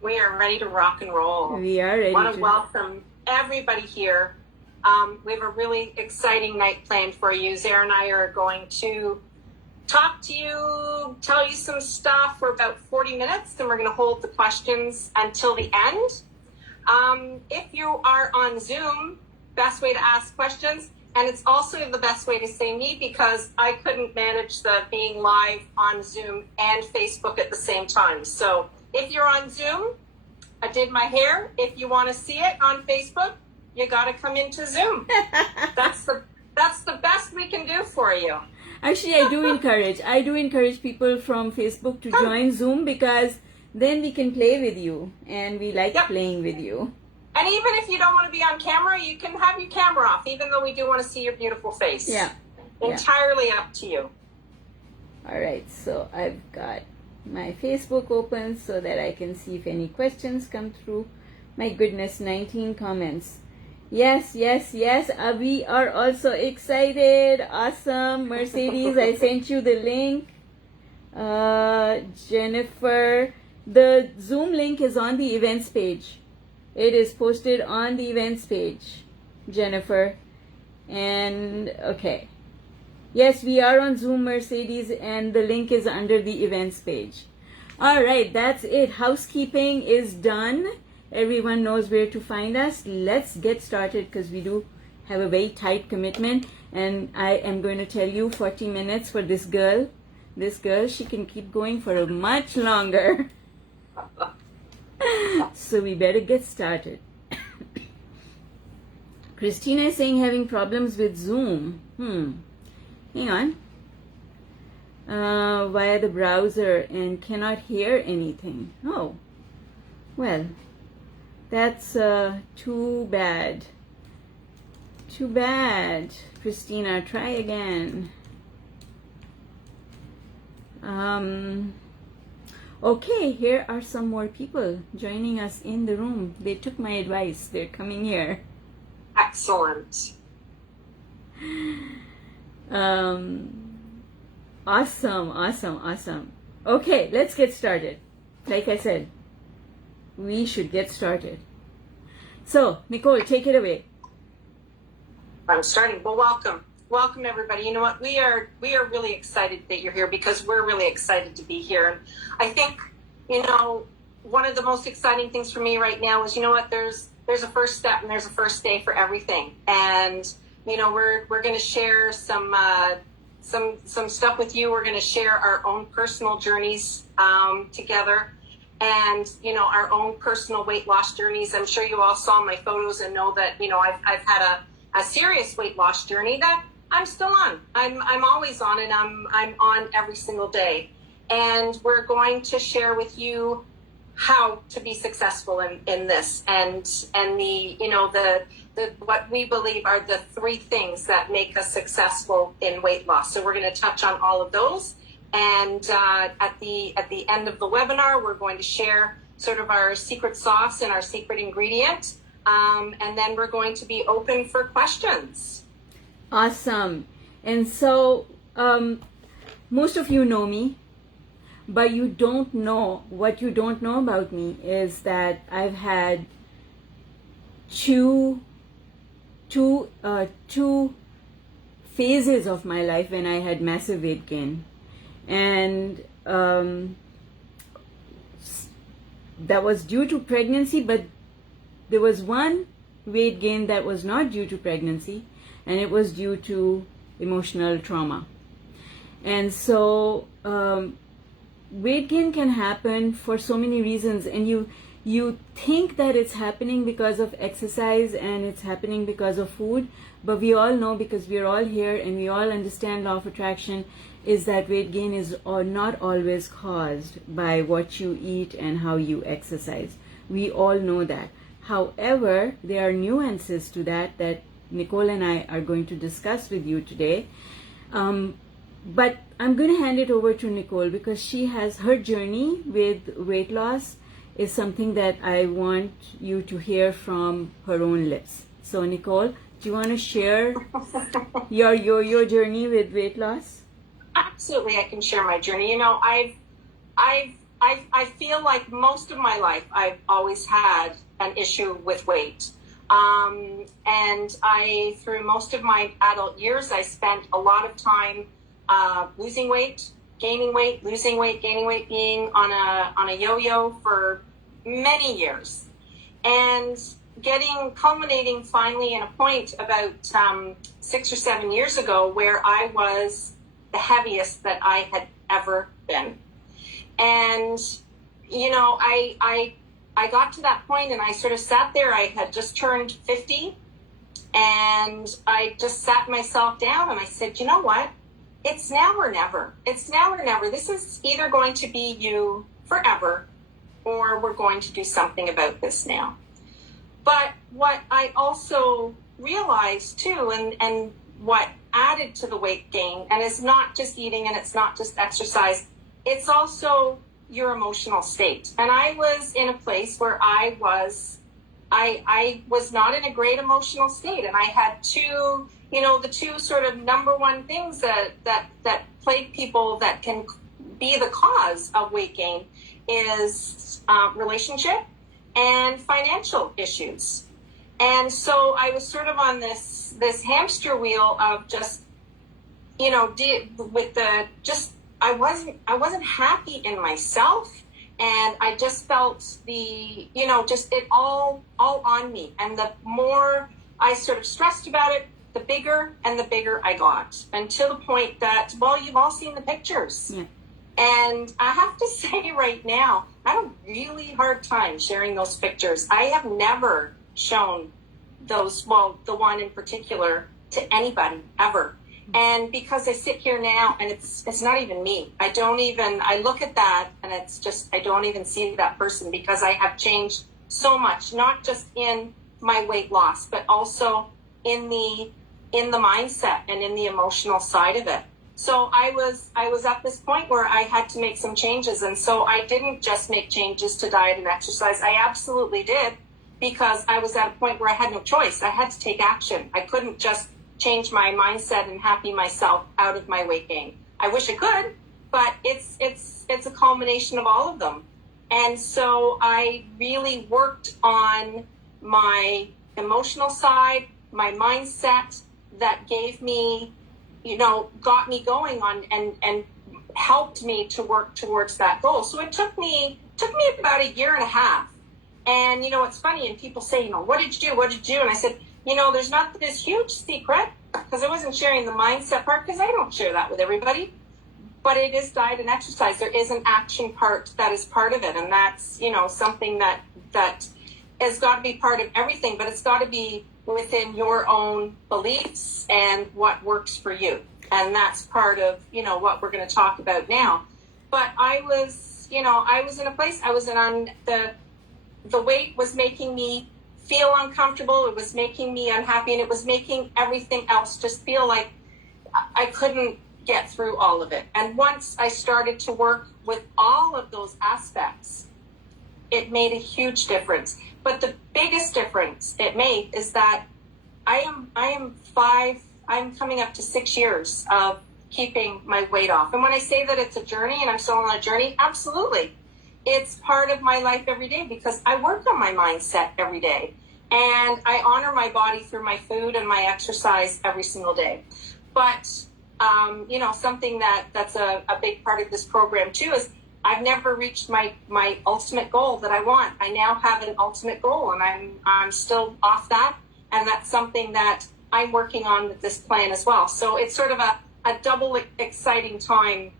We are ready to rock and roll. We are ready I want to to welcome everybody here. We have a really exciting night planned for you. Zara and I are going to talk to you, tell you some stuff for about 40 minutes, then we're going to hold the questions until the end. If you are on Zoom, best way to ask questions, and it's also the best way to say me because I couldn't manage the being live on Zoom and Facebook at the same time. So if you're on Zoom, I did my hair. If you want to see it on Facebook, you got to come into Zoom. That's the best we can do for you. Actually, I do encourage people from Facebook to join Zoom because then we can play with you, and we like playing with you. And even if you don't want to be on camera, you can have your camera off, even though we do want to see your beautiful face. Yeah. Entirely up to you. All right, so I've got my Facebook open so that I can see if any questions come through. My goodness, 19 comments. Yes. We are also excited. Awesome. Mercedes, I sent you the link. Jennifer, the Zoom link is on the events page. It is posted on the events page, Jennifer. And okay. Yes, we are on Zoom, Mercedes, and the link is under the events page. All right, that's it. Housekeeping is done. Everyone knows where to find us. Let's get started because we do have a very tight commitment. And I am going to tell you 40 minutes for this girl. This girl, she can keep going for much longer. So we better get started. Christina is saying having problems with Zoom. Hang on. Via the browser and cannot hear anything. Oh, well, that's too bad. Too bad. Christina, try again. Okay, here are some more people joining us in the room. They took my advice. They're coming here. Excellent. Awesome. Okay, let's get started. Like I said, we should get started. So, Nicole, take it away. I'm starting. Well, welcome everybody. You know what? We are really excited that you're here because we're really excited to be here. And I think, one of the most exciting things for me right now is, there's a first step and there's a first day for everything. And we're going to share some stuff with you. We're going to share our own personal journeys together, and our own personal weight loss journeys. I'm sure you all saw my photos and know that I've had a serious weight loss journey that I'm still on. I'm always on, and I'm on every single day. And we're going to share with you how to be successful in this, and the what we believe are the 3 things that make us successful in weight loss. So we're going to touch on all of those, and at the end of the webinar, we're going to share sort of our secret sauce and our secret ingredient, and then we're going to be open for questions. Awesome. And so most of you know me, but you don't know, what you don't know about me is that I've had two phases of my life when I had massive weight gain. And that was due to pregnancy, but there was one weight gain that was not due to pregnancy, and it was due to emotional trauma. And so weight gain can happen for so many reasons, and you think that it's happening because of exercise and it's happening because of food, but we all know, because we're all here and we all understand law of attraction, is that weight gain is not always caused by what you eat and how you exercise. We all know that. However, there are nuances to that Nicole and I are going to discuss with you today. But I'm going to hand it over to Nicole because she has her journey with weight loss is something that I want you to hear from her own lips. So Nicole, do you want to share your journey with weight loss? Absolutely, I can share my journey. I've I feel like most of my life I've always had an issue with weight. And through most of my adult years, I spent a lot of time losing weight, gaining weight, losing weight, gaining weight, being on a yo-yo for many years. And culminating finally in a point about 6 or 7 years ago where I was the heaviest that I had ever been. And, you know, I got to that point and I sort of sat there. I had just turned 50 and I just sat myself down and I said, you know what? It's now or never. It's now or never. This is either going to be you forever or we're going to do something about this now. But what I also realized too, and what added to the weight gain, and it's not just eating and it's not just exercise, it's also your emotional state. And I was in a place where I was not in a great emotional state. And I had the two sort of number one things that plague people that can be the cause of weight gain is relationship and financial issues. And so I was sort of on this hamster wheel of just, I wasn't happy in myself, and I just felt just it all on me. And the more I sort of stressed about it, the bigger I got, until the point that, well, you've all seen the pictures. Yeah. And I have to say right now, I have a really hard time sharing those pictures. I have never shown those, well, the one in particular, to anybody ever. And because I sit here now and it's not even me. I look at that and it's just, I don't even see that person, because I have changed so much, not just in my weight loss, but also in the mindset and in the emotional side of it. So I was at this point where I had to make some changes. And so I didn't just make changes to diet and exercise. I absolutely did, because I was at a point where I had no choice. I had to take action. I couldn't just change my mindset and happy myself out of my weight gain. I wish I could, but it's a culmination of all of them. And so I really worked on my emotional side, my mindset, that gave me, got me going on and helped me to work towards that goal. So it took me about a year and a half. And, it's funny, and people say, what did you do? What did you do? And I said, there's not this huge secret, because I wasn't sharing the mindset part, because I don't share that with everybody. But it is diet and exercise. There is an action part that is part of it. And that's, something that has got to be part of everything, but it's got to be within your own beliefs and what works for you. And that's part of, what we're going to talk about now. But I was in a place, the weight was making me feel uncomfortable. It was making me unhappy, and it was making everything else just feel like I couldn't get through all of it. And once I started to work with all of those aspects, it made a huge difference. But the biggest difference it made is that I'm coming up to 6 years of keeping my weight off. And when I say that it's a journey and I'm still on a journey, absolutely. It's part of my life every day, because I work on my mindset every day. And I honor my body through my food and my exercise every single day. But, something that's a big part of this program too is I've never reached my ultimate goal that I want. I now have an ultimate goal, and I'm still off that. And that's something that I'm working on with this plan as well. So it's sort of a double exciting time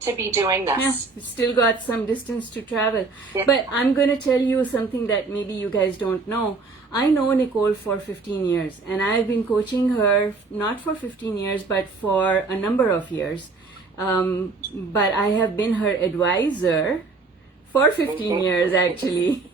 to be doing this. Yeah, still got some distance to travel. Yeah. But I'm going to tell you something that maybe you guys don't know. I know Nicole for 15 years, and I've been coaching her not for 15 years, but for a number of years. But I have been her advisor for 15 years, actually.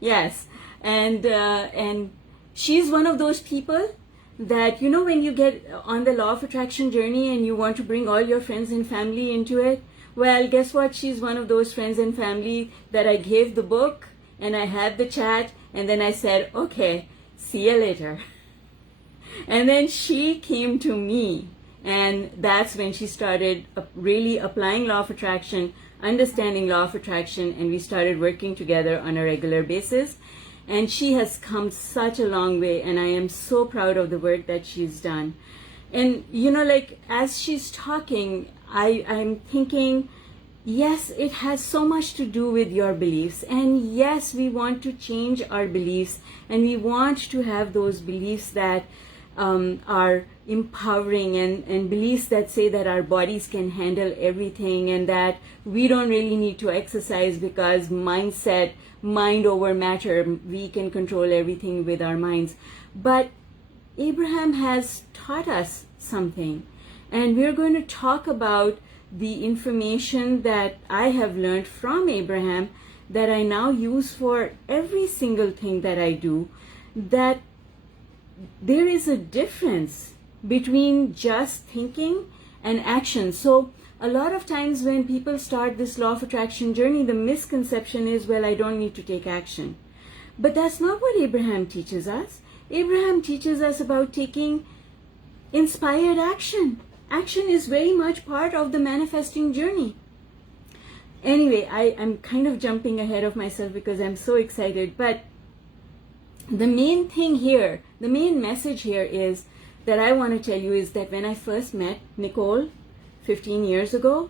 Yes. And she's one of those people that, when you get on the law of attraction journey and you want to bring all your friends and family into it, well, guess what? She's one of those friends and family that I gave the book and I had the chat, and then I said, okay, see you later. And then she came to me, and that's when she started really applying law of attraction understanding law of attraction, and we started working together on a regular basis. And she has come such a long way, and I am so proud of the work that she's done. And like as she's talking, I'm thinking, yes, it has so much to do with your beliefs. And yes, we want to change our beliefs, and we want to have those beliefs that are empowering, and beliefs that say that our bodies can handle everything, and that we don't really need to exercise because mindset, mind over matter, we can control everything with our minds. But Abraham has taught us something, and we're going to talk about the information that I have learned from Abraham that I now use for every single thing that I do, that there is a difference between just thinking and action. So a lot of times when people start this law of attraction journey, the misconception is, well, I don't need to take action. But that's not what Abraham teaches us. Abraham teaches us about taking inspired action. Action is very much part of the manifesting journey. Anyway, I'm kind of jumping ahead of myself because I'm so excited. But the main thing here, the main message here is that I want to tell you is that when I first met Nicole 15 years ago,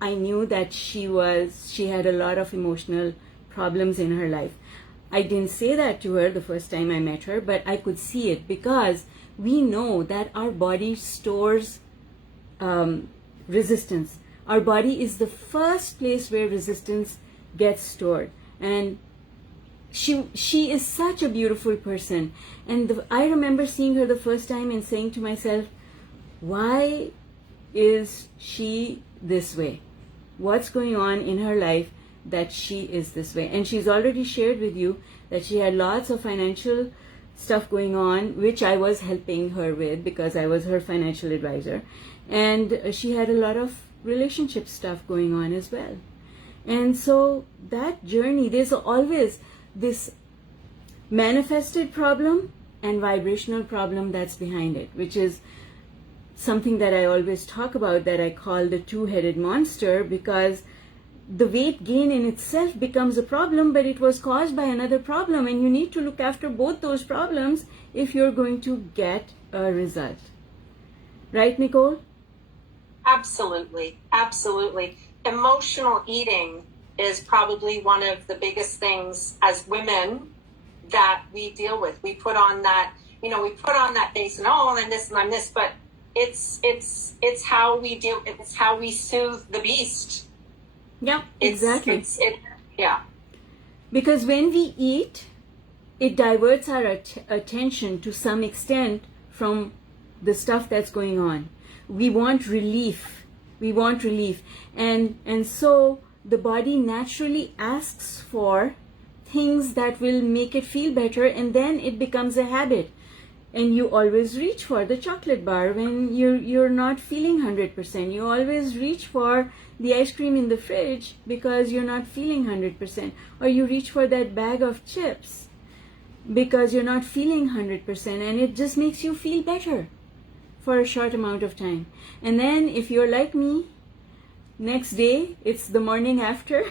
I knew that she had a lot of emotional problems in her life. I didn't say that to her the first time I met her, but I could see it, because we know that our body stores resistance. Our body is the first place where resistance gets stored. And she is such a beautiful person. And I remember seeing her the first time and saying to myself, why is she this way? What's going on in her life that she is this way? And she's already shared with you that she had lots of financial stuff going on, which I was helping her with because I was her financial advisor. And she had a lot of relationship stuff going on as well. And so that journey, there's always this manifested problem and vibrational problem that's behind it, which is something that I always talk about, that I call the two-headed monster, because the weight gain in itself becomes a problem, but it was caused by another problem, and you need to look after both those problems if you're going to get a result. Right, Nicole? Absolutely. Absolutely. Emotional eating is probably one of the biggest things as women that we deal with. We put on that, we put on that face and I'm this, but it's how we deal, it's how we soothe the beast. Yeah, exactly. Yeah. Because when we eat, it diverts our attention to some extent from the stuff that's going on. We want relief. And so the body naturally asks for things that will make it feel better, and then it becomes a habit. And you always reach for the chocolate bar when you're not feeling 100%. You always reach for the ice cream in the fridge because you're not feeling 100%. Or you reach for that bag of chips because you're not feeling 100%. And it just makes you feel better for a short amount of time. And then if you're like me, next day, it's the morning after.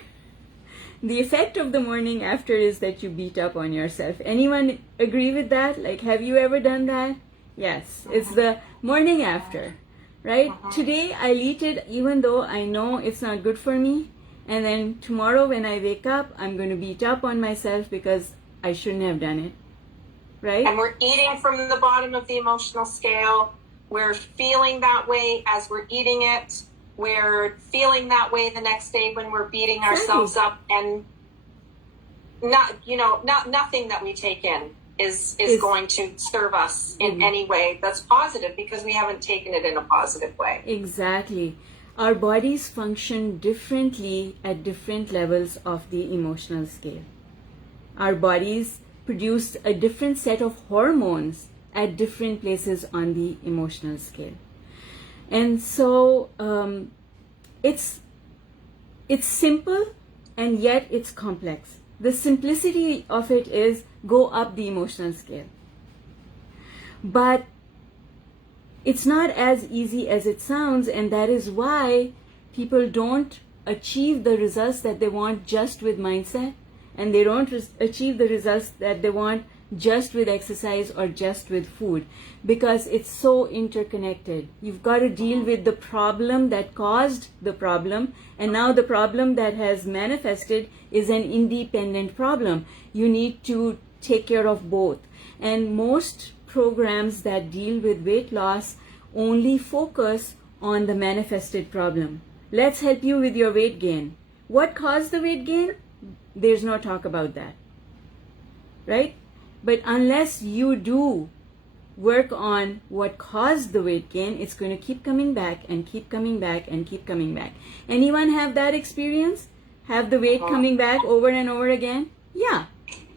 The effect of the morning after is that you beat up on yourself. Anyone agree with that? Like, have you ever done that? Yes, it's the morning after, right? Today I'll eat it even though I know it's not good for me. And then tomorrow when I wake up, I'm going to beat up on myself because I shouldn't have done it, right? And we're eating from the bottom of the emotional scale. We're feeling that way as we're eating it. We're feeling that way the next day when we're beating ourselves up, and nothing that we take in is going to serve us in any way that's positive, because we haven't taken it in a positive way. Exactly. Our bodies function differently at different levels of the emotional scale. Our bodies produce a different set of hormones at different places on the emotional scale. And so it's simple, and yet it's complex. The simplicity of it is go up the emotional scale. But it's not as easy as it sounds, and that is why people don't achieve the results that they want just with mindset, and they don't achieve the results that they want just with exercise or just with food, because it's so interconnected. You've got to deal with the problem that caused the problem, and now the problem that has manifested is an independent problem. You need to take care of both. And most programs that deal with weight loss only focus on the manifested problem. Let's help you with your weight gain. What caused the weight gain? There's no talk about that, right? But unless you do work on what caused the weight gain, it's going to keep coming back and keep coming back and keep coming back. Anyone have that experience? Have the weight coming back over and over again? Yeah.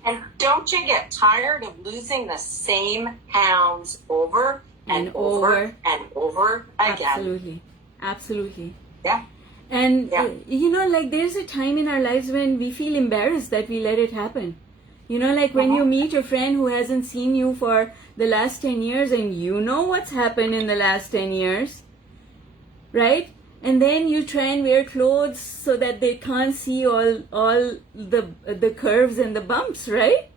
And don't you get tired of losing the same pounds over and over and over again? Absolutely. Absolutely. Yeah. And, like there's a time in our lives when we feel embarrassed that we let it happen. Like when you meet a friend who hasn't seen you for the last 10 years and you know what's happened in the last 10 years, right? And then you try and wear clothes so that they can't see all the curves and the bumps, right?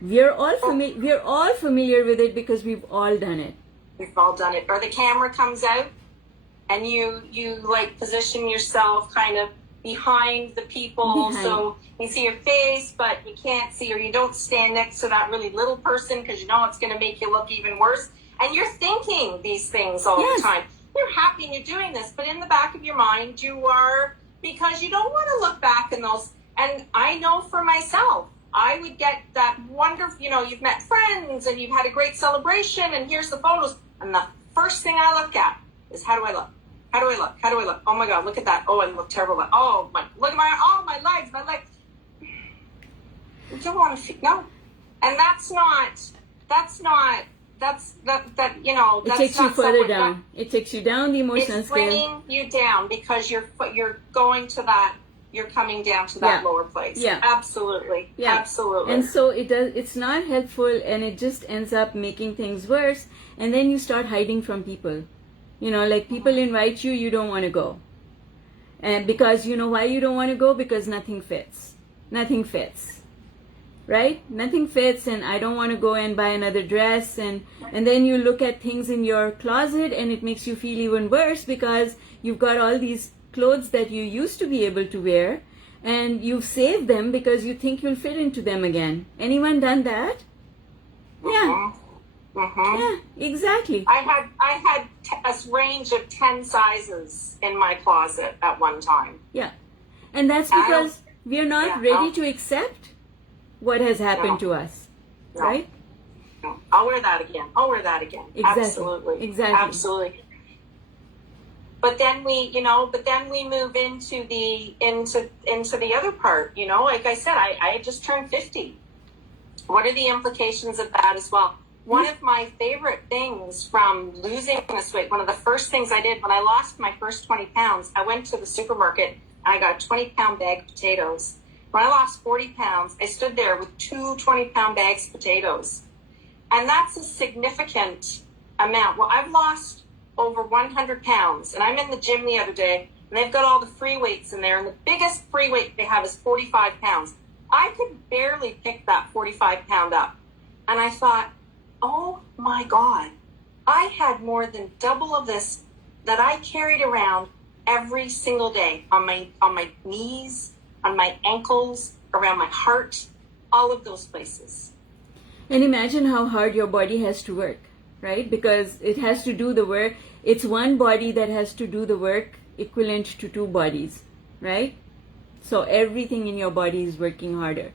We're all familiar with it because we've all done it. We've all done it. Or the camera comes out and you like position yourself kind of behind the people so you see your face, but you can't see, or you don't stand next to that really little person because you know it's going to make you look even worse. And you're thinking these things all the time. You're happy and you're doing this, but in the back of your mind you are, because you don't want to look back in those. And I know for myself, I would get that wonderful, you've met friends and you've had a great celebration and here's the photos. And the first thing I look at is, how do I look? How do I look? How do I look? Oh my God, look at that. Oh, I look terrible. Look at my legs. You don't want to see, no. And that's it takes you further down. It takes you down the emotional scale. It's bringing you down because you're going to that, you're coming down to that lower place. Yeah. Absolutely. Yeah. Absolutely. And so it's not helpful, and it just ends up making things worse, and then you start hiding from people. Like people invite you, you don't want to go. And because why you don't want to go? Because nothing fits. Nothing fits. Right? Nothing fits, and I don't want to go and buy another dress, and then you look at things in your closet and it makes you feel even worse because you've got all these clothes that you used to be able to wear and you've saved them because you think you'll fit into them again. Anyone done that? Yeah. Yeah, exactly. I had a range of 10 sizes in my closet at one time. Yeah. And that's because we are not ready to accept what has happened to us. Right? No. I'll wear that again. Exactly. Absolutely. Exactly. Absolutely. But then we move into the other part, like I said, I just turned 50. What are the implications of that as well? One of my favorite things from losing this weight, one of the first things I did when I lost my first 20 pounds, I went to the supermarket and I got a 20-pound bag of potatoes. When I lost 40 pounds, I stood there with two 20-pound bags of potatoes. And that's a significant amount. Well, I've lost over 100 pounds, and I'm in the gym the other day, and they've got all the free weights in there, and the biggest free weight they have is 45 pounds. I could barely pick that 45 pound up. And I thought, oh my God, I had more than double of this that I carried around every single day on my knees, on my ankles, around my heart, all of those places. And imagine how hard your body has to work, right? Because it has to do the work. It's one body that has to do the work equivalent to two bodies, right? So everything in your body is working harder.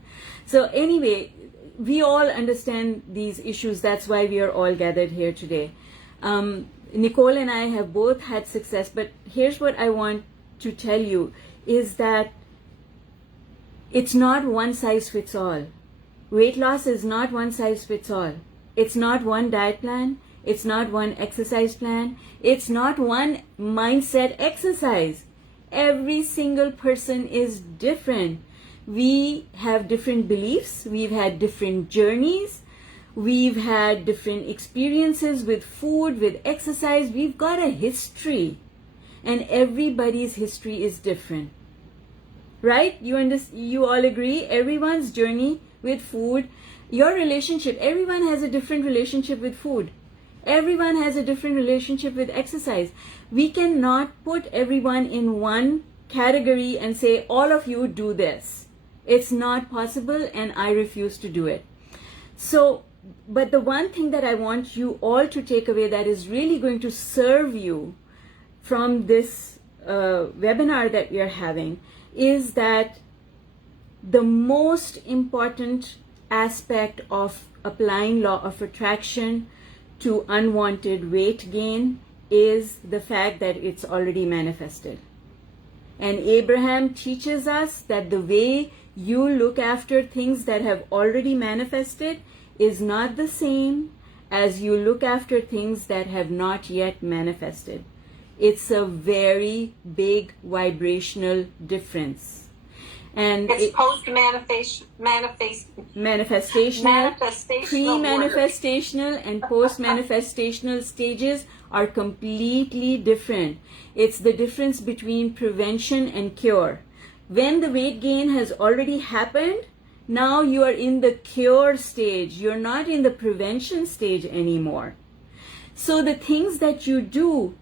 So anyway, we all understand these issues. That's why we are all gathered here today. Nicole and I have both had success, but here's what I want to tell you is that it's not one size fits all. Weight loss is not one size fits all. It's not one diet plan. It's not one exercise plan. It's not one mindset exercise. Every single person is different. We have different beliefs. We've had different journeys. We've had different experiences with food, with exercise. We've got a history. and everybody's history is different. Right? You all agree? Everyone's journey with food, your relationship, everyone has a different relationship with food. Everyone has a different relationship with exercise. We cannot put everyone in one category and say, all of you do this. It's not possible, and I refuse to do it. So, but the one thing that I want you all to take away that is really going to serve you from this webinar that we are having is that the most important aspect of applying law of attraction to unwanted weight gain is the fact that it's already manifested. And Abraham teaches us that the way you look after things that have already manifested is not the same as you look after things that have not yet manifested. It's a very big vibrational difference. And it's manifestational, pre-manifestational, and post-manifestational stages are completely different. It's the difference between prevention and cure. When the weight gain has already happened, now you are in the cure stage. You're not in the prevention stage anymore. So the things that you do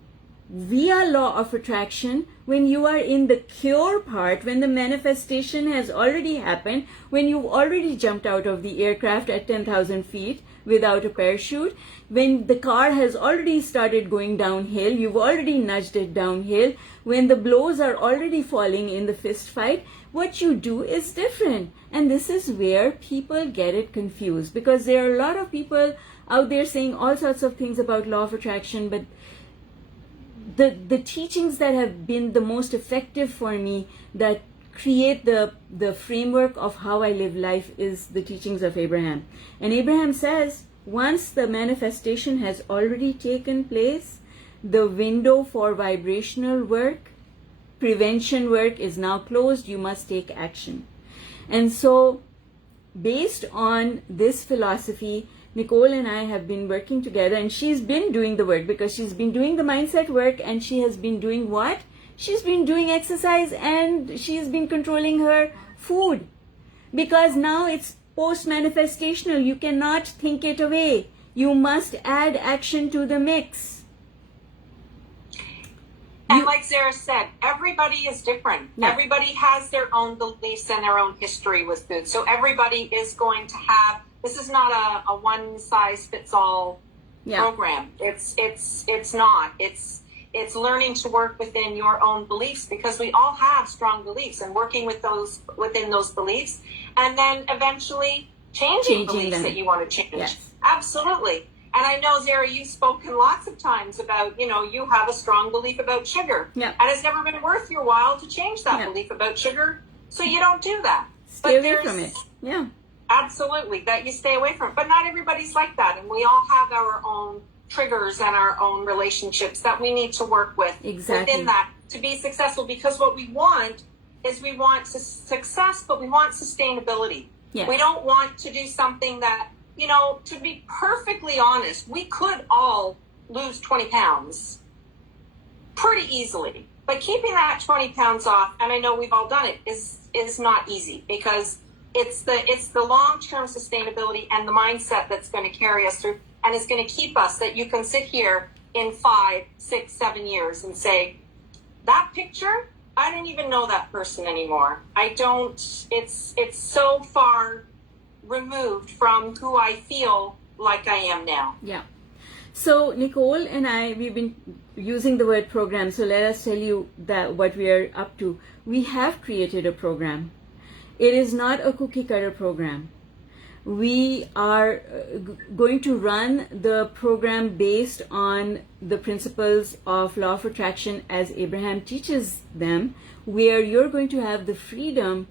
via law of attraction, when you are in the cure part, when the manifestation has already happened, when you've already jumped out of the aircraft at 10,000 feet without a parachute, when the car has already started going downhill, you've already nudged it downhill, when the blows are already falling in the fist fight, what you do is different. And this is where people get it confused, because there are a lot of people out there saying all sorts of things about law of attraction, but the teachings that have been the most effective for me, that create the framework of how I live life, is the teachings of Abraham. And Abraham says, once the manifestation has already taken place, the window for vibrational work, prevention work, is now closed. You must take action. And so, based on this philosophy, Nicole and I have been working together, and she's been doing the work, because she's been doing the mindset work, and she has been doing what? She's been doing exercise, and she's been controlling her food, because now it's post-manifestational. You cannot think it away. You must add action to the mix. And like Zara said, everybody is different. Yeah. Everybody has their own beliefs and their own history with food. So everybody is going to have, this is not a one-size-fits-all program. It's not. It's learning to work within your own beliefs, because we all have strong beliefs, and working with those within those beliefs, and then eventually changing beliefs them. That you want to change. Yes. Absolutely. And I know, Zara, you've spoken lots of times about, you have a strong belief about sugar. Yeah. And it's never been worth your while to change that belief about sugar, so you don't do that. Stay away from it. Yeah. Absolutely, that you stay away from it. But not everybody's like that, and we all have our own triggers and our own relationships that we need to work with within that to be successful, because what we want is we want success, but we want sustainability. Yes. We don't want to do something that, to be perfectly honest, we could all lose 20 pounds pretty easily. But keeping that 20 pounds off, and I know we've all done it, is not easy, because it's the long-term sustainability and the mindset that's going to carry us through, and it's going to keep us, that you can sit here in 5, 6, 7 years and say, that picture, I don't even know that person anymore. It's so far removed from who I feel like I am now. Yeah. So Nicole and I, we've been using the word program. So let us tell you that what we are up to. We have created a program. It is not a cookie cutter program. We are going to run the program based on the principles of law of attraction as Abraham teaches them, where you're going to have the freedom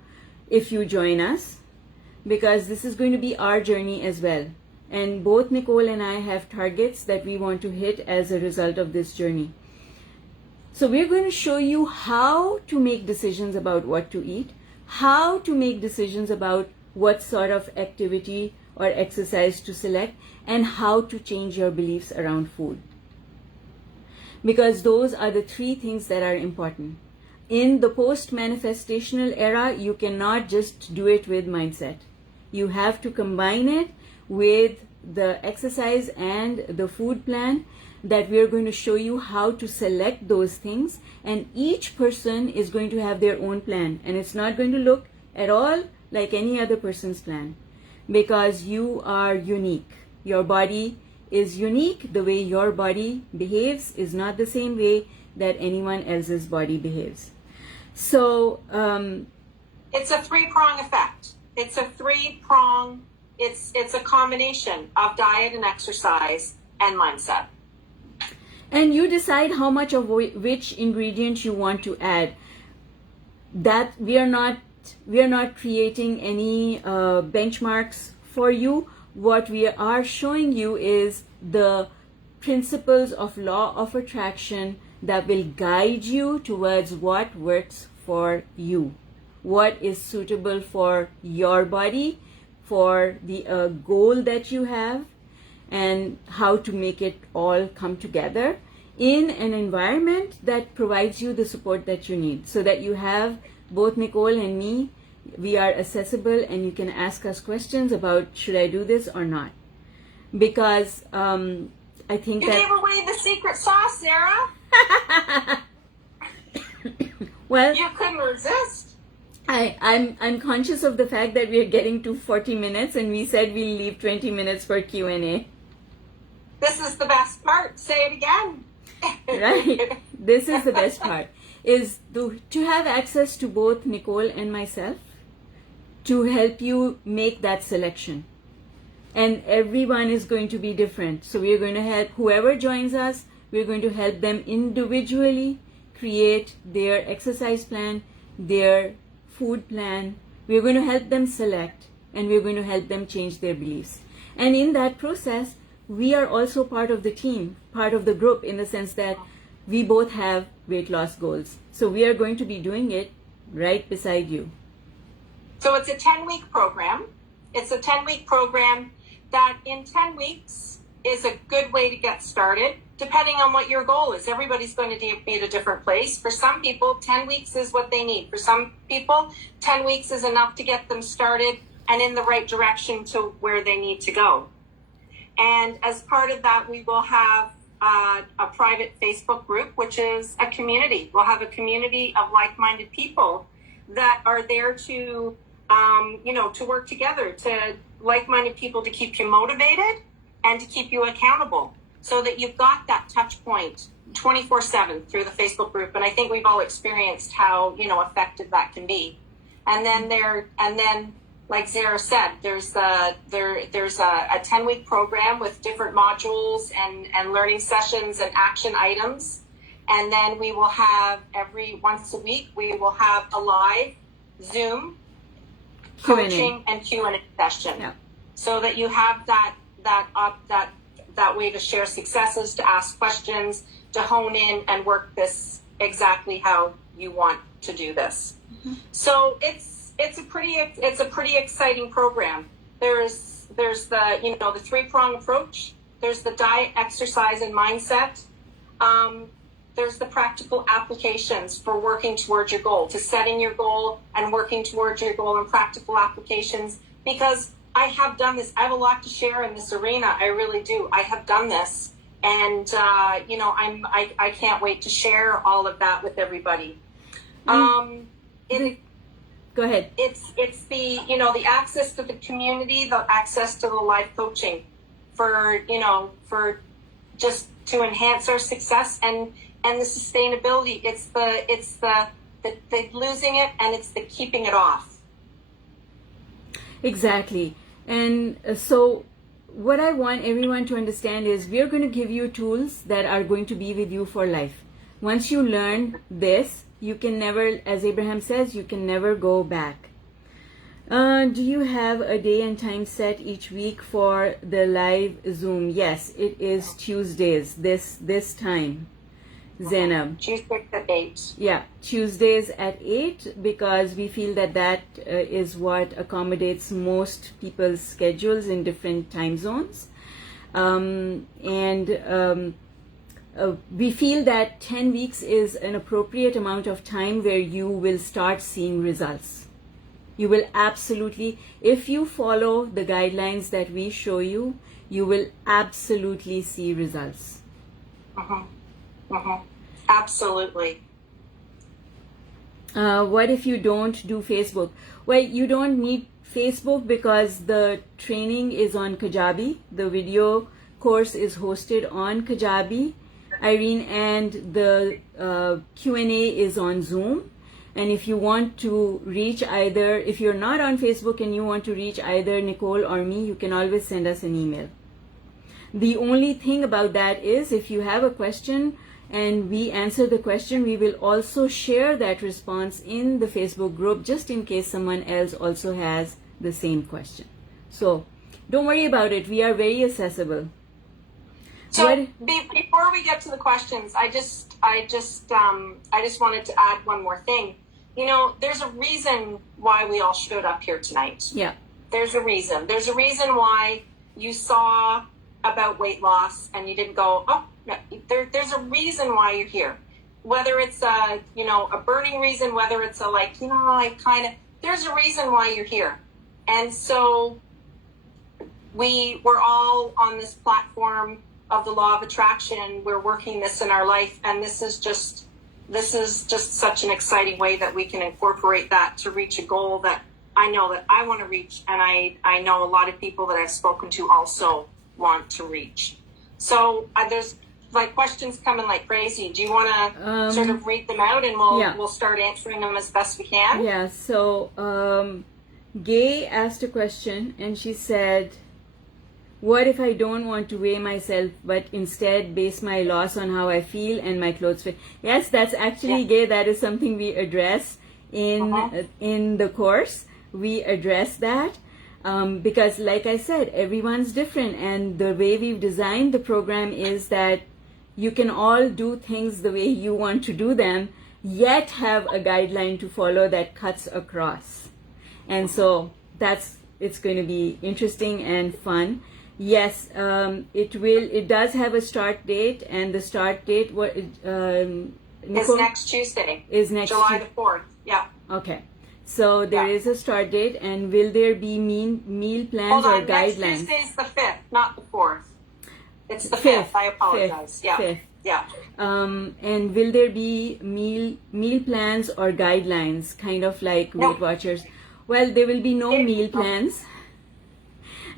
if you join us, because this is going to be our journey as well. And both Nicole and I have targets that we want to hit as a result of this journey. So we're going to show you how to make decisions about what to eat, how to make decisions about what sort of activity or exercise to select, and how to change your beliefs around food. because those are the three things that are important. In the post-manifestational era, you cannot just do it with mindset. You have to combine it with the exercise and the food plan that we're going to show you how to select those things. And each person is going to have their own plan. And it's not going to look at all like any other person's plan, because you are unique. Your body is unique. The way your body behaves is not the same way that anyone else's body behaves. So it's a three-prong effect. It's a three-prong. It's a combination of diet and exercise and mindset. And you decide how much of which ingredient you want to add. That we are not creating any benchmarks for you. What we are showing you is the principles of law of attraction that will guide you towards what works for you, what is suitable for your body, for the goal that you have, and how to make it all come together in an environment that provides you the support that you need, so that you have both Nicole and me. We are accessible and you can ask us questions about should I do this or not, because I think you that gave away the secret sauce, Sarah. well, you couldn't resist. I'm conscious of the fact that we are getting to 40 minutes and we said we'll leave 20 minutes for Q&A. This is the best part. Say it again. Right. This is the best part, is to have access to both Nicole and myself to help you make that selection. And everyone is going to be different. So we are going to help whoever joins us, we're going to help them individually create their exercise plan, their food plan. We're going to help them select, and we're going to help them change their beliefs. And in that process, we are also part of the team, part of the group, in the sense that we both have weight loss goals. So we are going to be doing it right beside you. So it's a 10-week program. It's a 10-week program that in 10 weeks is a good way to get started, depending on what your goal is. Everybody's going to be at a different place. For some people, 10 weeks is what they need. For some people, 10 weeks is enough to get them started and in the right direction to where they need to go. And as part of that, we will have a private Facebook group, which is a community. We'll have a community of like-minded people that are there to, to work together, to like-minded people to keep you motivated and to keep you accountable, so that you've got that touch point 24/7 through the Facebook group. And I think we've all experienced how, effective that can be. And then like Zara said, there's a 10-week program with different modules and learning sessions and action items. And then we will have once a week, we will have a live Zoom coaching and Q&A session. Yeah. So that you have that way to share successes, to ask questions, to hone in and work this exactly how you want to do this. Mm-hmm. So it's a pretty exciting program. There's the three-prong approach. There's the diet, exercise, and mindset. There's the practical applications for working towards your goal, to setting your goal and working towards your goal, and practical applications. Because I have done this. I have a lot to share in this arena. I really do. I have done this, and I can't wait to share all of that with everybody. Go ahead. It's the access to the community, the access to the life coaching, for just to enhance our success and the sustainability. It's the losing it, and it's the keeping it off. Exactly. And so what I want everyone to understand is we are going to give you tools that are going to be with you for life. Once you learn this, you can never, as Abraham says, you can never go back. Do you have a day and time set each week for the live Zoom? Yes, it is Tuesdays, this time. Zainab. Tuesdays at 8. Yeah, Tuesdays at 8, because we feel that is what accommodates most people's schedules in different time zones. we feel that 10 weeks is an appropriate amount of time where you will start seeing results. You will absolutely, if you follow the guidelines that we show you, you will absolutely see results. Absolutely. What if you don't do Facebook? Well, you don't need Facebook because the training is on Kajabi. The video course is hosted on Kajabi, Irene, and the Q&A is on Zoom. And if you want to reach either, if you're not on Facebook and you want to reach either Nicole or me, you can always send us an email. The only thing about that is if you have a question and we answer the question, we will also share that response in the Facebook group just in case someone else also has the same question. So don't worry about it. We are very accessible. So before we get to the questions, I just wanted to add one more thing. You know, there's a reason why we all showed up here tonight. Yeah. There's a reason. There's a reason why you saw about weight loss and you didn't go, oh, no. There's a reason why you're here. Whether it's a burning reason, whether it's there's a reason why you're here. And so we're all on this platform of the law of attraction. We're working this in our life, and this is just such an exciting way that we can incorporate that to reach a goal that I know that I want to reach, and I know a lot of people that I've spoken to also want to reach. So there's like questions coming like crazy. Do you want to sort of read them out, and we'll start answering them as best we can? Yeah. So Gay asked a question, and she said, what if I don't want to weigh myself, but instead base my loss on how I feel and my clothes fit? Yes, that's actually, Gay, that is something we address in the course. We address that because, like I said, everyone's different. And the way we've designed the program is that you can all do things the way you want to do them, yet have a guideline to follow that cuts across. And so it's going to be interesting and fun. Yes, it does have a start date, and the start date is next Tuesday. Is next July the 4th. Yeah. Okay. So there is a start date, and will there be meal plans or guidelines? Next Tuesday is the 5th, not the 4th. It's the 5th. I apologize. 5th. Yeah. And will there be meal plans or guidelines, kind of like Weight Watchers? Well, there will be no meal plans.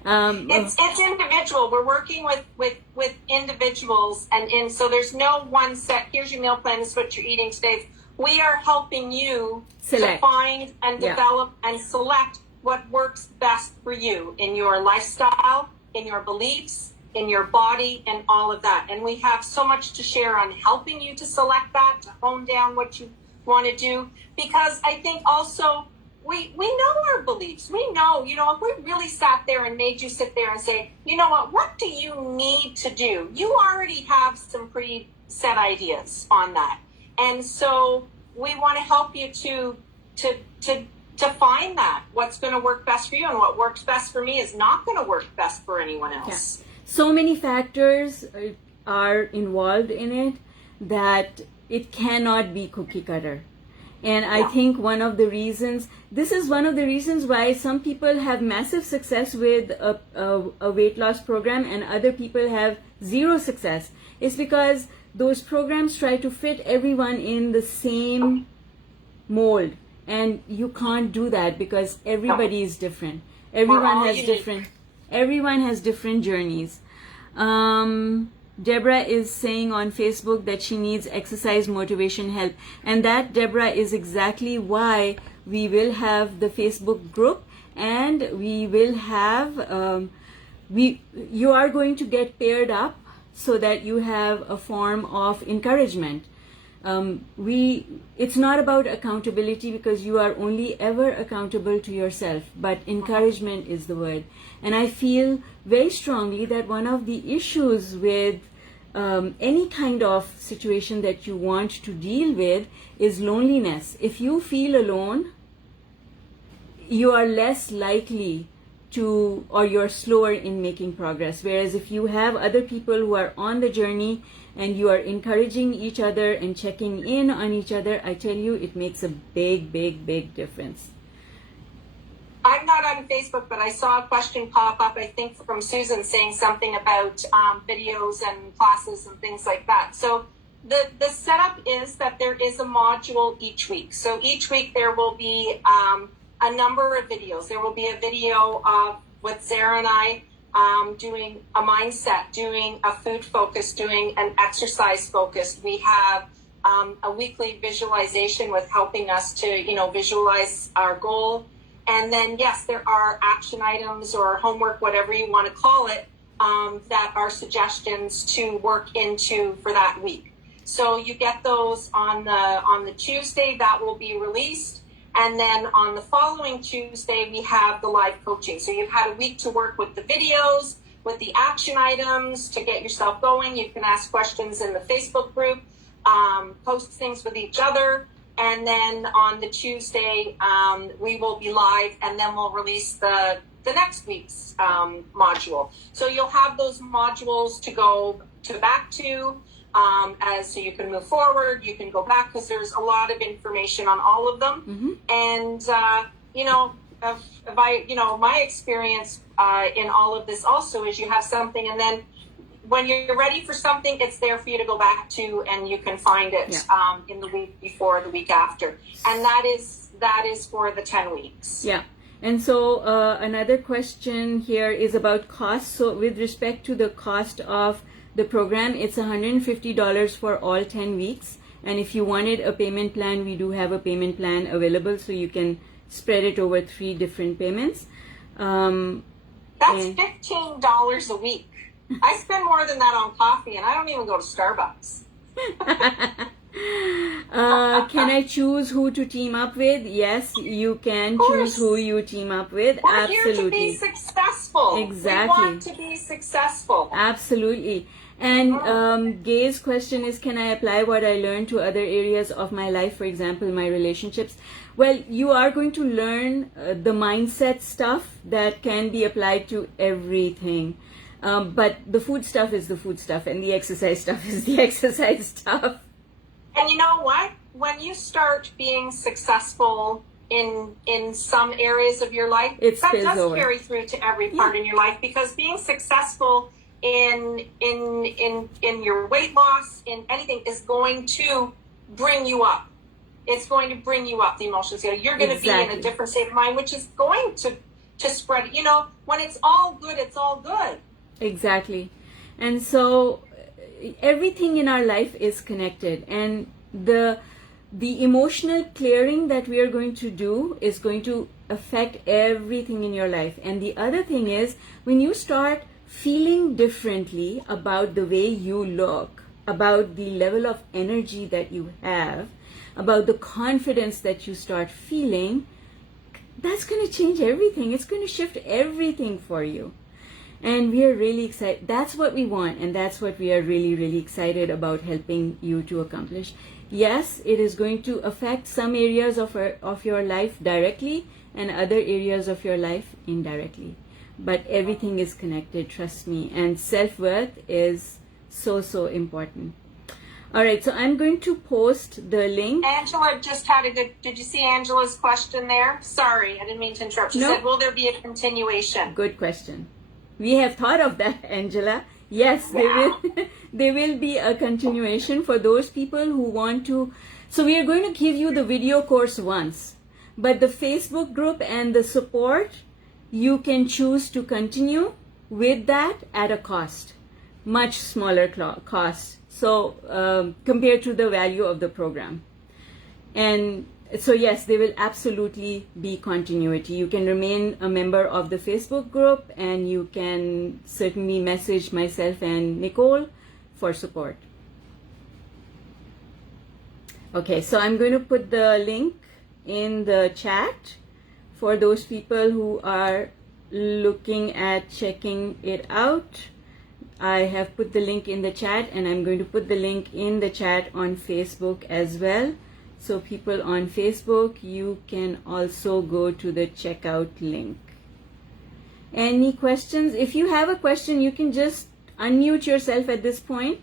It's individual. We're working with individuals, and so there's no one set. Here's your meal plan. This is what you're eating today. We are helping you to find and develop and select what works best for you in your lifestyle, in your beliefs, in your body, and all of that. And we have so much to share on helping you to select that, to hone down what you want to do, because I think also we know our beliefs. We know, if we really sat there and made you sit there and say, you know what do you need to do? You already have some pretty set ideas on that. And so we want to help you to find that, what's going to work best for you, and what works best for me is not going to work best for anyone else. Yeah. So many factors are involved in it that it cannot be cookie cutter. And I think this is one of the reasons why some people have massive success with a weight loss program and other people have zero success. It's because those programs try to fit everyone in the same mold. And you can't do that because everybody is different. Everyone has different journeys. Deborah is saying on Facebook that she needs exercise motivation help. And that, Deborah, is exactly why we will have the Facebook group, and we will have, you are going to get paired up so that you have a form of encouragement. It's not about accountability because you are only ever accountable to yourself, but encouragement is the word. And I feel very strongly that one of the issues with any kind of situation that you want to deal with is loneliness. If you feel alone, you are less likely or you're slower in making progress. Whereas if you have other people who are on the journey and you are encouraging each other and checking in on each other, I tell you, it makes a big, big, big difference. I'm not on Facebook, but I saw a question pop up, I think from Susan, saying something about videos and classes and things like that. So the setup is that there is a module each week. So each week there will be a number of videos. There will be a video of with Sarah and I doing a mindset, doing a food focus, doing an exercise focus. We have a weekly visualization with helping us to, visualize our goal. And then, yes, there are action items or homework, whatever you want to call it, that are suggestions to work into for that week. So you get those on the Tuesday, that will be released. And then on the following Tuesday, we have the live coaching. So you've had a week to work with the videos, with the action items to get yourself going. You can ask questions in the Facebook group, post things with each other. And then on the Tuesday, we will be live, and then we'll release the next week's module. So you'll have those modules to go back to, so you can move forward, you can go back, because there's a lot of information on all of them. Mm-hmm. And, my experience in all of this also is you have something, and then when you're ready for something, it's there for you to go back to, and you can find it in the week before, the week after. And that is for the 10 weeks. Yeah. And so another question here is about cost. So with respect to the cost of the program, it's $150 for all 10 weeks. And if you wanted a payment plan, we do have a payment plan available, so you can spread it over 3 different payments. That's $15 a week. I spend more than that on coffee, and I don't even go to Starbucks. Can I choose who to team up with? Yes, you can choose who you team up with. We're Absolutely. here to be successful. Exactly. We want to be successful. Absolutely. And Gay's question is, can I apply what I learned to other areas of my life, for example, my relationships? Well, you are going to learn the mindset stuff that can be applied to everything. But the food stuff is the food stuff, and the exercise stuff is the exercise stuff. And you know what? When you start being successful in some areas of your life, that does over. carry through to every part in your life, because being successful in your weight loss, in anything, is going to bring you up. It's going to bring you up, the emotions. You're going to be in a different state of mind, which is going to spread. When it's all good, it's all good. Exactly. And so everything in our life is connected, and the emotional clearing that we are going to do is going to affect everything in your life. And the other thing is, when you start feeling differently about the way you look, about the level of energy that you have, about the confidence that you start feeling, that's going to change everything. It's going to shift everything for you. And we are really excited. That's what we want, and that's what we are really, really excited about helping you to accomplish. Yes, it is going to affect some areas of your life directly and other areas of your life indirectly. But everything is connected, trust me. And self-worth is so, so important. All right, so I'm going to post the link. Angela just had did you see Angela's question there? Sorry, I didn't mean to interrupt. She said, will there be a continuation? Good question. We have thought of that, Angela. Yes, there will be a continuation for those people who want to. So we are going to give you the video course once, but the Facebook group and the support, you can choose to continue with that at a cost, much smaller cost. So compared to the value of the program. And so yes, there will absolutely be continuity. You can remain a member of the Facebook group, and you can certainly message myself and Nicole for support. Okay, so I'm going to put the link in the chat for those people who are looking at checking it out. I have put the link in the chat, and I'm going to put the link in the chat on Facebook as well. So people on Facebook, you can also go to the checkout link. Any questions? If you have a question, you can just unmute yourself at this point,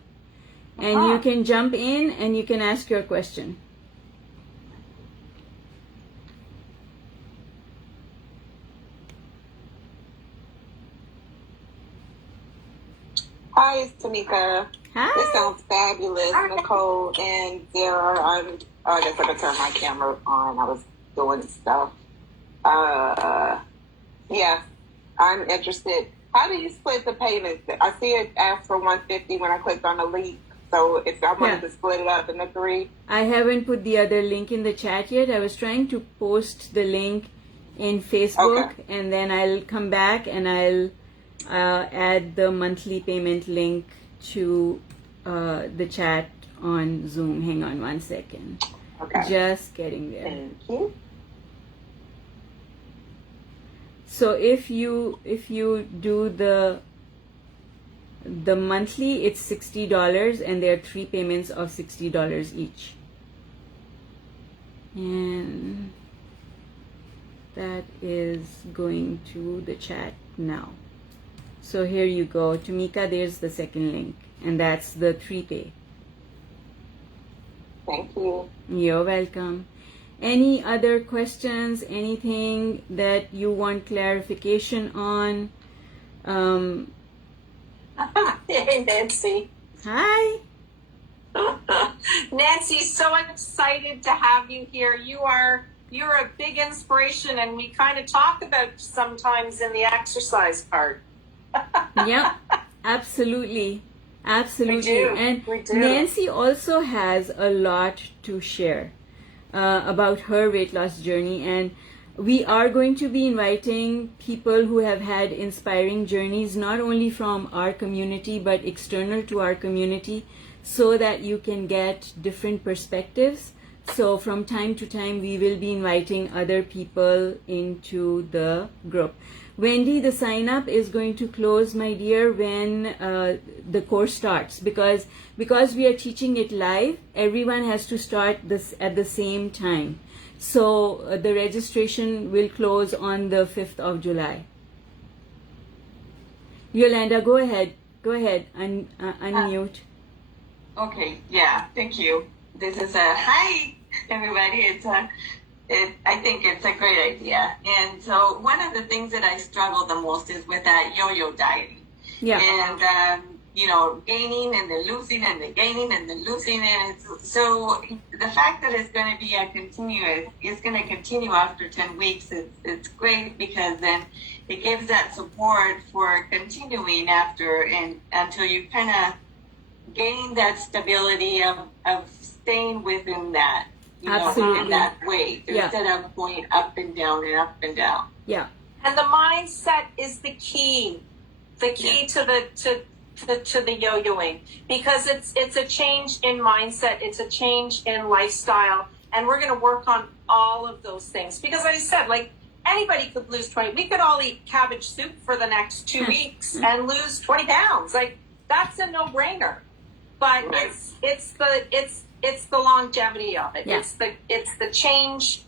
and you can jump in and you can ask your question. Hi, it's Tamika. Hi. This sounds fabulous, Nicole and Zara. I guess I could turn my camera on. I was doing stuff. Yeah, I'm interested. How do you split the payments? I see it asked for $150 when I clicked on the link. So if I wanted to split it up into 3. I haven't put the other link in the chat yet. I was trying to post the link in Facebook, and then I'll come back and I'll add the monthly payment link to the chat on Zoom. Hang on one second. Okay. Just getting there. Thank you. So if you do the monthly, it's $60, and there are 3 payments of $60 each. And that is going to the chat now. So here you go, Tamika, there's the second link, and that's the 3 pay. Thank you. You're welcome. Any other questions? Anything that you want clarification on? Hey, Nancy. Hi. Nancy, so excited to have you here. You're a big inspiration, and we kind of talk about sometimes in the exercise part. Yep, absolutely. Absolutely. We do. And We do. Nancy also has a lot to share about her weight loss journey, and we are going to be inviting people who have had inspiring journeys, not only from our community but external to our community, so that you can get different perspectives. So from time to time we will be inviting other people into the group. Wendy, the sign up is going to close, my dear, when the course starts, because we are teaching it live. Everyone has to start this at the same time. So the registration will close on the 5th of July. Yolanda, go ahead, unmute. Okay, yeah, thank you. This is hi everybody. I think it's a great idea. And so one of the things that I struggle the most is with that yo-yo dieting. Yeah. And, gaining and then losing and then gaining and then losing. And so the fact that it's going to be it's going to continue after 10 weeks, it's great, because then it gives that support for continuing after and until you kind of gain that stability of staying within that. Absolutely. In that way, instead of going up and down and up and down. Yeah. And the mindset is the key. The key to the yo-yoing, because it's a change in mindset, it's a change in lifestyle, and we're going to work on all of those things. Because like I said, like, anybody could lose 20. We could all eat cabbage soup for the next 2 weeks and lose 20 pounds. Like, that's a no-brainer. But Right. it's the longevity of it. Yeah. It's the change.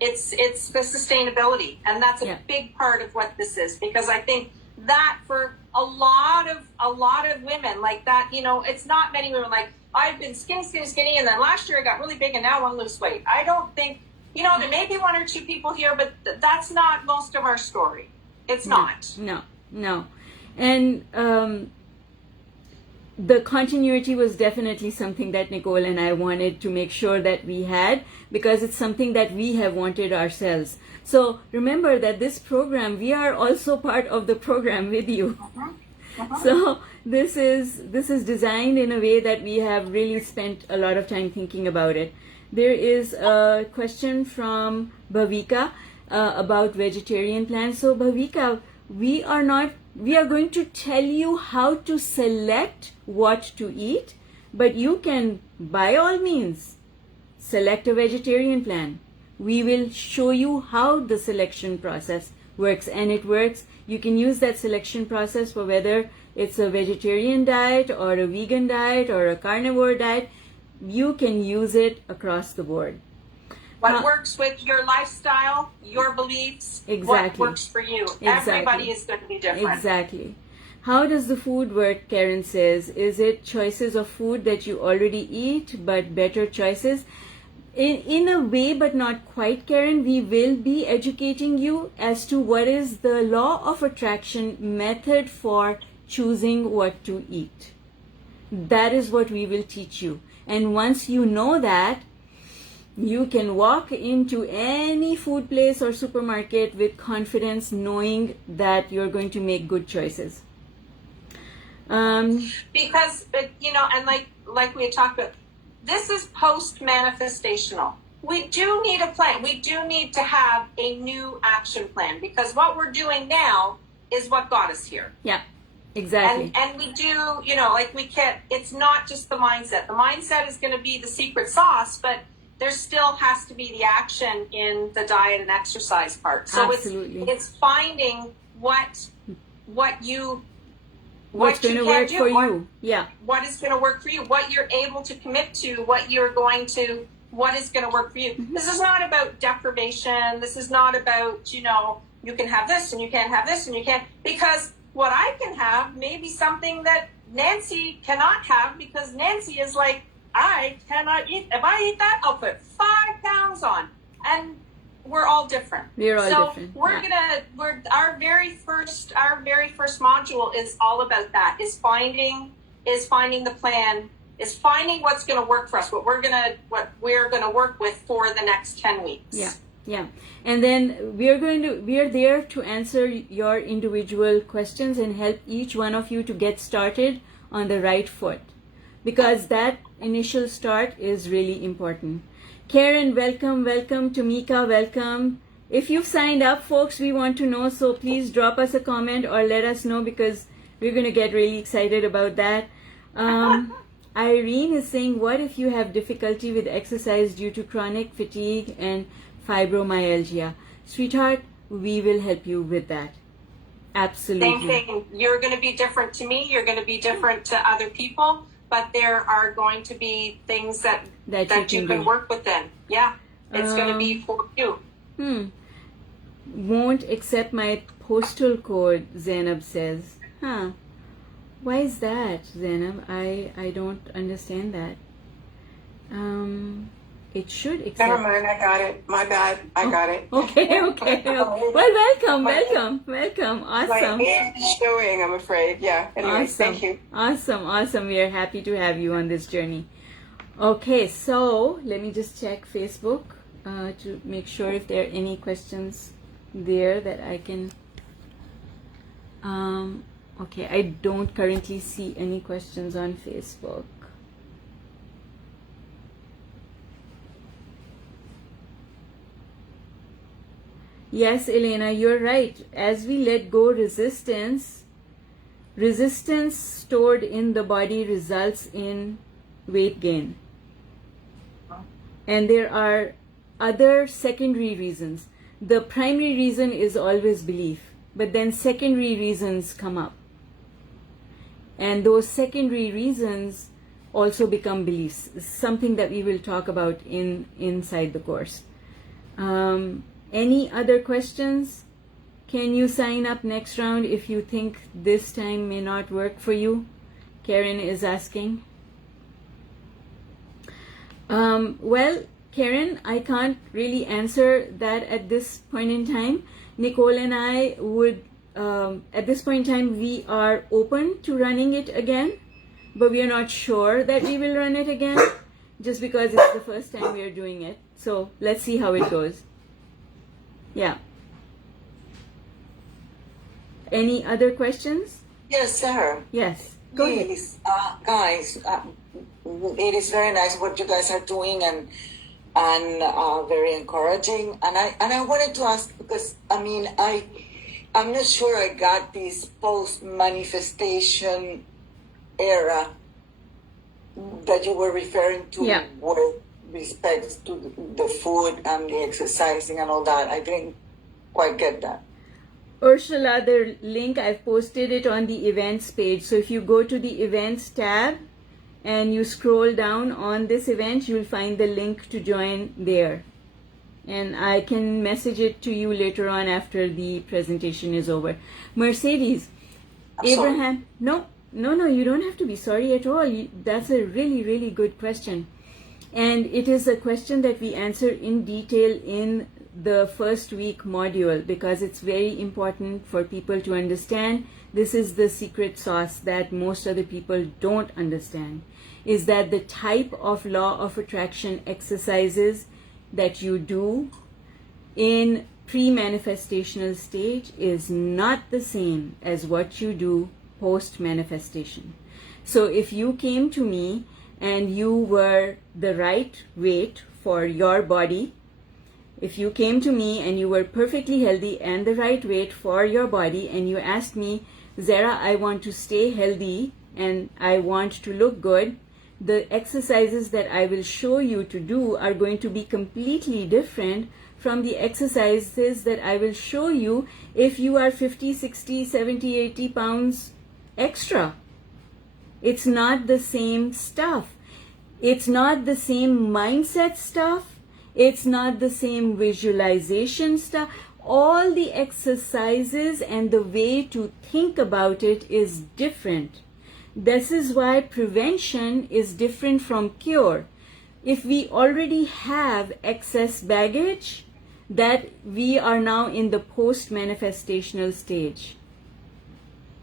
It's the sustainability, and that's a big part of what this is. Because I think that for a lot of women, like that, it's not many women like, I've been skinny, and then last year I got really big, and now I want to lose weight. I don't think, there may be 1 or 2 people here, but that's not most of our story. It's not. No. And the continuity was definitely something that Nicole and I wanted to make sure that we had, because it's something that we have wanted ourselves. So remember that this program, we are also part of the program with you. So this is designed in a way that we have really spent a lot of time thinking about it. There is a question from Bhavika about vegetarian plans. So Bhavika, we are going to tell you how to select what to eat, but you can, by all means, select a vegetarian plan. We will show you how the selection process works, and it works. You can use that selection process for whether it's a vegetarian diet or a vegan diet or a carnivore diet. You can use it across the board. What works with your lifestyle, your beliefs, Exactly. what works for you. Exactly. Everybody is going to be different. Exactly. How does the food work, Karen says? Is it choices of food that you already eat, but better choices? In a way, but not quite, Karen. We will be educating you as to what is the law of attraction method for choosing what to eat. That is what we will teach you. And once you know that, you can walk into any food place or supermarket with confidence, knowing that you're going to make good choices. Because, and like we had talked about, this is post-manifestational. We do need a plan. We do need to have a new action plan, because what we're doing now is what got us here. Yeah, exactly. And we do, we can't, it's not just the mindset. The mindset is going to be the secret sauce, but there still has to be the action in the diet and exercise part. So Absolutely. it's finding what's going to work for you. Yeah. What is going to work for you, what you're able to commit to, what is going to work for you. Mm-hmm. This is not about deprivation. This is not about, you can have this and you can't have this and you can't, because what I can have may be something that Nancy cannot have, because Nancy is like, I cannot eat. If I eat that, I'll put 5 pounds on. And we're all different. We're all so different. Our very first module is all about that. Is finding the plan, is finding what's going to work for us, what we're going to work with for the next 10 weeks. Yeah. Yeah. And then we are there to answer your individual questions and help each one of you to get started on the right foot, because that initial start is really important. Karen, welcome. Tamika, welcome. If you've signed up, folks, we want to know, so please drop us a comment or let us know, because we're going to get really excited about that. Irene is saying, what if you have difficulty with exercise due to chronic fatigue and fibromyalgia? Sweetheart, we will help you with that. Absolutely. Same thing. You're going to be different to me. You're going to be different to other people, but there are going to be things that you can work with then. Yeah. It's going to be for you. Won't accept my postal code, Zainab says. Why is that, Zainab? I don't understand that. It should accept. Never mind, I got it. My bad, I got it. Okay. Well, welcome. Awesome. My age is showing, I'm afraid. Yeah. Anyway, Awesome. Thank you. Awesome. We are happy to have you on this journey. Okay, so let me just check Facebook to make sure if there are any questions there that I can. Okay, I don't currently see any questions on Facebook. Yes, Elena, you're right. As we let go resistance stored in the body results in weight gain. And there are other secondary reasons. The primary reason is always belief, but then secondary reasons come up. And those secondary reasons also become beliefs, something that we will talk about inside the course. Any other questions? Can you sign up next round if you think this time may not work for you? Karen is asking. Well, Karen, I can't really answer that at this point in time. Nicole and I would, at this point in time, we are open to running it again, but we are not sure that we will run it again, just because it's the first time we are doing it. So let's see how it goes. Yeah. Any other questions? Yes, Sarah. Yes. Go ahead. Please, guys, it is very nice what you guys are doing and very encouraging. And I wanted to ask, because I'm not sure I got this post manifestation era that you were referring to. Yeah. With respect to the food and the exercising and all that. I didn't quite get that. Ursula, the link, I've posted it on the events page. So if you go to the events tab and you scroll down on this event, you'll find the link to join there. and I can message it to you later on after the presentation is over. Mercedes, Abraham, no, you don't have to be sorry at all. That's a really, really good question. And it is a question that we answer in detail in the first week module, because it's very important for people to understand. This is the secret sauce that most other people don't understand, is that the type of law of attraction exercises that you do in pre-manifestational stage is not the same as what you do post-manifestation. So if you came to me and you were the right weight for your body, if you came to me and you were perfectly healthy and the right weight for your body, and you asked me, Zara, I want to stay healthy and I want to look good, the exercises that I will show you to do are going to be completely different from the exercises that I will show you if you are 50, 60, 70, 80 pounds extra. It's not the same stuff. It's not the same mindset stuff. It's not the same visualization stuff. All the exercises and the way to think about it is different. This is why prevention is different from cure. If we already have excess baggage, that we are now in the post-manifestational stage.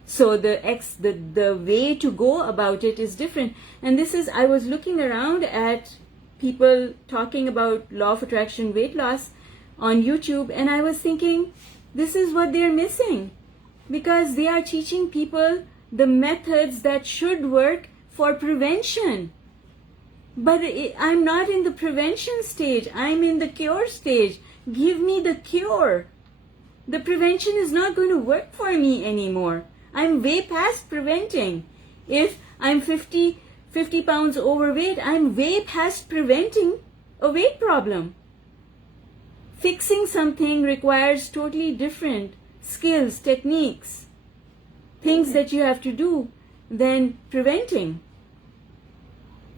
So the way to go about it is different. And this is, I was looking around at people talking about law of attraction weight loss on YouTube, and I was thinking, this is what they're missing, because they are teaching people the methods that should work for prevention. But I'm not in the prevention stage. I'm in the cure stage. Give me the cure. The prevention is not going to work for me anymore. I'm way past preventing. If I'm 50 pounds overweight, I'm way past preventing a weight problem. Fixing something requires totally different skills, techniques, things that you have to do than preventing.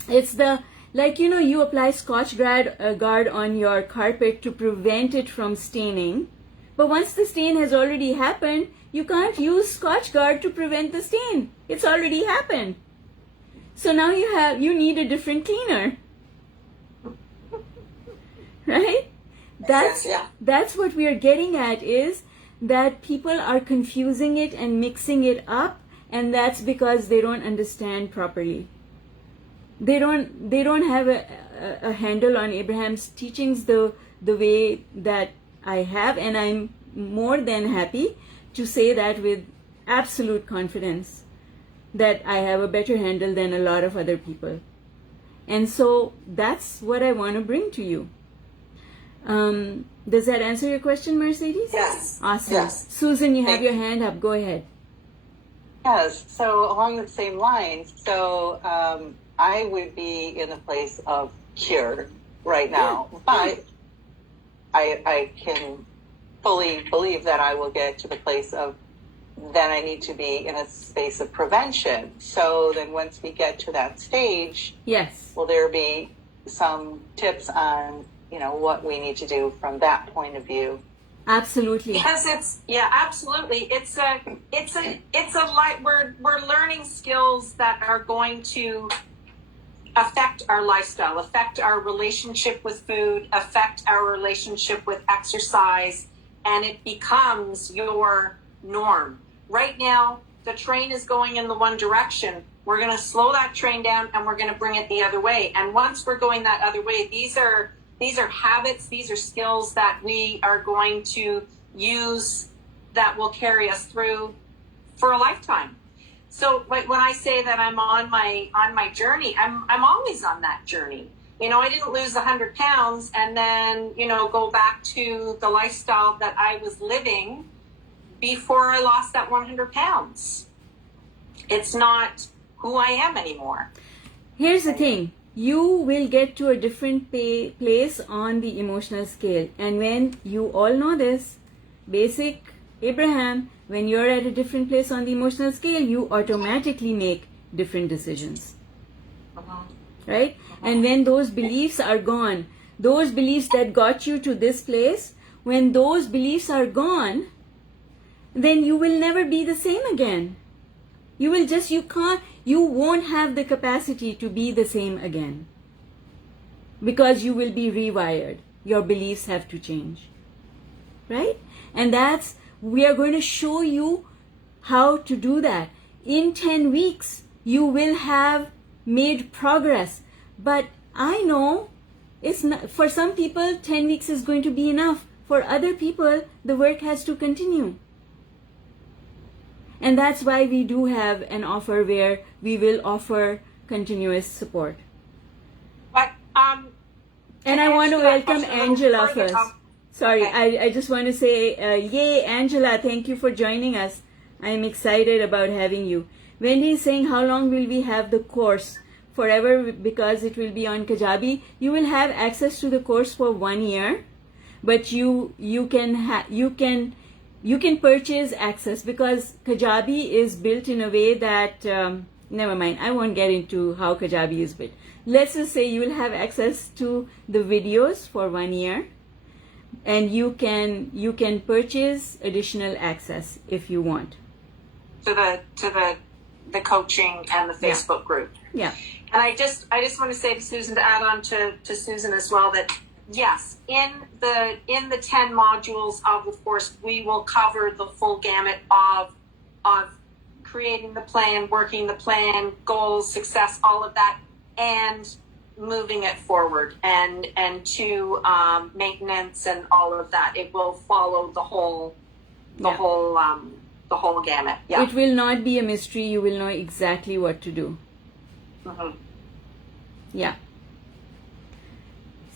It's you apply Scotch Guard on your carpet to prevent it from staining. But once the stain has already happened, you can't use Scotch Guard to prevent the stain. It's already happened. So now you need a different cleaner. Right? That's what we are getting at, is that people are confusing it and mixing it up, and that's because they don't understand properly. They don't have a handle on Abraham's teachings the way that I have, and I'm more than happy to say that with absolute confidence, that I have a better handle than a lot of other people. And so that's what I want to bring to you. Does that answer your question, Mercedes? Yes. Awesome. Yes. Susan, you have your hand up. Go ahead. Yes. So along the same lines, I would be in a place of cure right now, but I can fully believe that I will get to the place of then I need to be in a space of prevention. So then once we get to that stage, yes, will there be some tips on, what we need to do from that point of view? Absolutely. Because absolutely. It's we're learning skills that are going to affect our lifestyle, affect our relationship with food, affect our relationship with exercise, and it becomes your norm. Right now, the train is going in the one direction. We're going to slow that train down and we're going to bring it the other way. And once we're going that other way, these are habits, these are skills that we are going to use that will carry us through for a lifetime. So when I say that I'm on my journey, I'm always on that journey. I didn't lose 100 pounds and then, go back to the lifestyle that I was living before I lost that 100 pounds. It's not who I am anymore. Here's the thing. You will get to a different place on the emotional scale. And when you all know this, basic Abraham, when you're at a different place on the emotional scale, you automatically make different decisions. Right? And when those beliefs are gone, those beliefs that got you to this place, when those beliefs are gone, then you will never be the same again. You won't have the capacity to be the same again. Because you will be rewired. Your beliefs have to change. Right? And we are going to show you how to do that. In 10 weeks, you will have made progress. But I know it's not, for some people, 10 weeks is going to be enough. For other people, the work has to continue. And that's why we do have an offer where we will offer continuous support. But and I want to welcome Angela first. Sorry, okay. I just want to say, yay, Angela, thank you for joining us. I am excited about having you. Wendy is saying, how long will we have the course? Forever, because it will be on Kajabi. You will have access to the course for 1 year, but you can purchase access, because Kajabi is built in a way that, never mind, I won't get into how Kajabi is built. Let's just say you will have access to the videos for 1 year, and you can purchase additional access if you want. To the coaching and the Facebook group. Yeah. And I just want to say to Susan, to add on to Susan as well, that yes, in the 10 modules of the course, we will cover the full gamut of creating the plan, working the plan, goals, success, all of that, and moving it forward and to maintenance and all of that. It will follow the whole gamut. Yeah. It will not be a mystery. You will know exactly what to do. Mm-hmm. Yeah.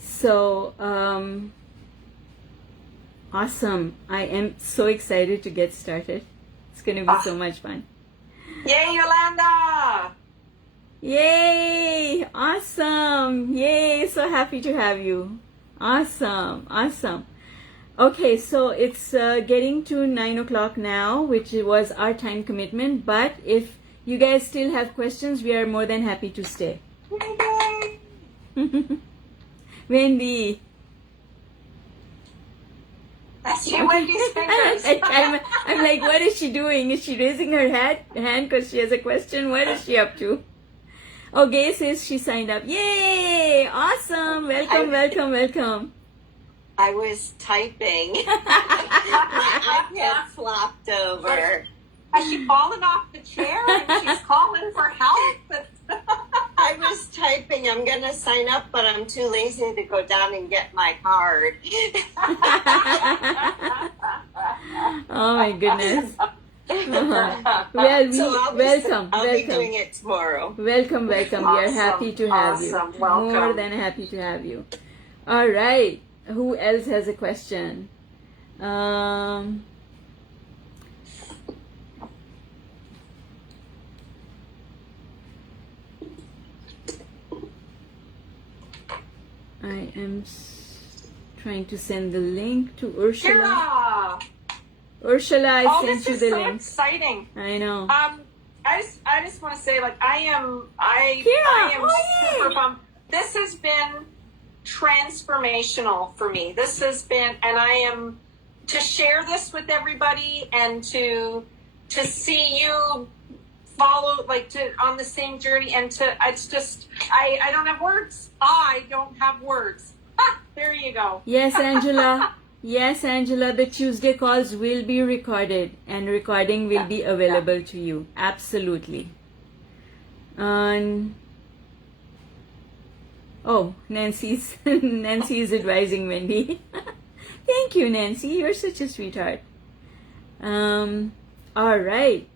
So, awesome. I am so excited to get started. It's going to be so much fun. Yay, Yolanda! Yay! Awesome! Yay! So happy to have you. Awesome. Awesome. Okay, so it's getting to 9 o'clock now, which was our time commitment. But if you guys still have questions, we are more than happy to stay. Wendy. I see Wendy's fingers. I'm like, what is she doing? Is she raising her hand because she has a question? What is she up to? Oh, Gay says she signed up. Yay! Awesome! Welcome. I was typing. My iPad flopped over. Has she fallen off the chair and she's calling for help? I was typing. I'm going to sign up, but I'm too lazy to go down and get my card. Oh my goodness. Well, welcome. I'll be doing it tomorrow. Welcome. Awesome, We are happy to have you. Welcome. More than happy to have you. All right. Who else has a question? I am trying to send the link to Ursula. Ursula, I sent you the link. This is so exciting. I know. I just want to say, like, I am super pumped. This has been transformational for me. This has been, and I am to share this with everybody and to see you follow, like, on the same journey, and it's just, I don't have words. I don't have words. There you go. Yes, Angela. Yes, Angela, the Tuesday calls will be recorded and recording will be available to you. Absolutely. Oh, Nancy is advising Wendy. Thank you, Nancy. You're such a sweetheart. All right.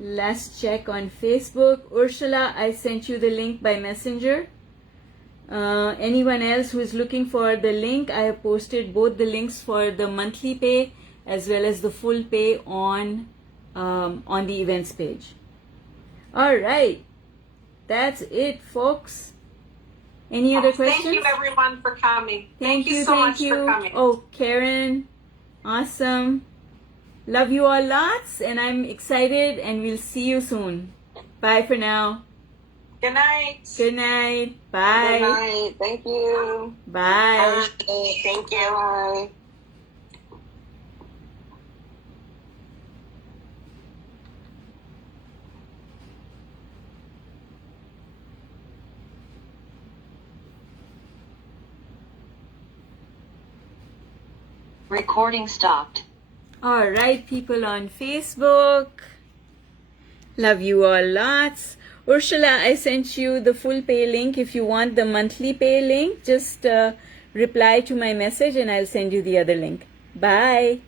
Last check on Facebook. Ursula, I sent you the link by Messenger. Anyone else who is looking for the link, I have posted both the links for the monthly pay as well as the full pay on the events page. All right. That's it, folks. Any other questions? Thank you, everyone, for coming. Thank you so much for coming. Oh, Karen, awesome. Love you all lots, and I'm excited, and we'll see you soon. Bye for now. Good night. Good night. Good Bye. night. Thank you. Bye. Okay, thank you. Bye. Recording stopped. All right, people on Facebook. Love you all lots. Ursula, I sent you the full pay link. If you want the monthly pay link, just reply to my message and I'll send you the other link. Bye.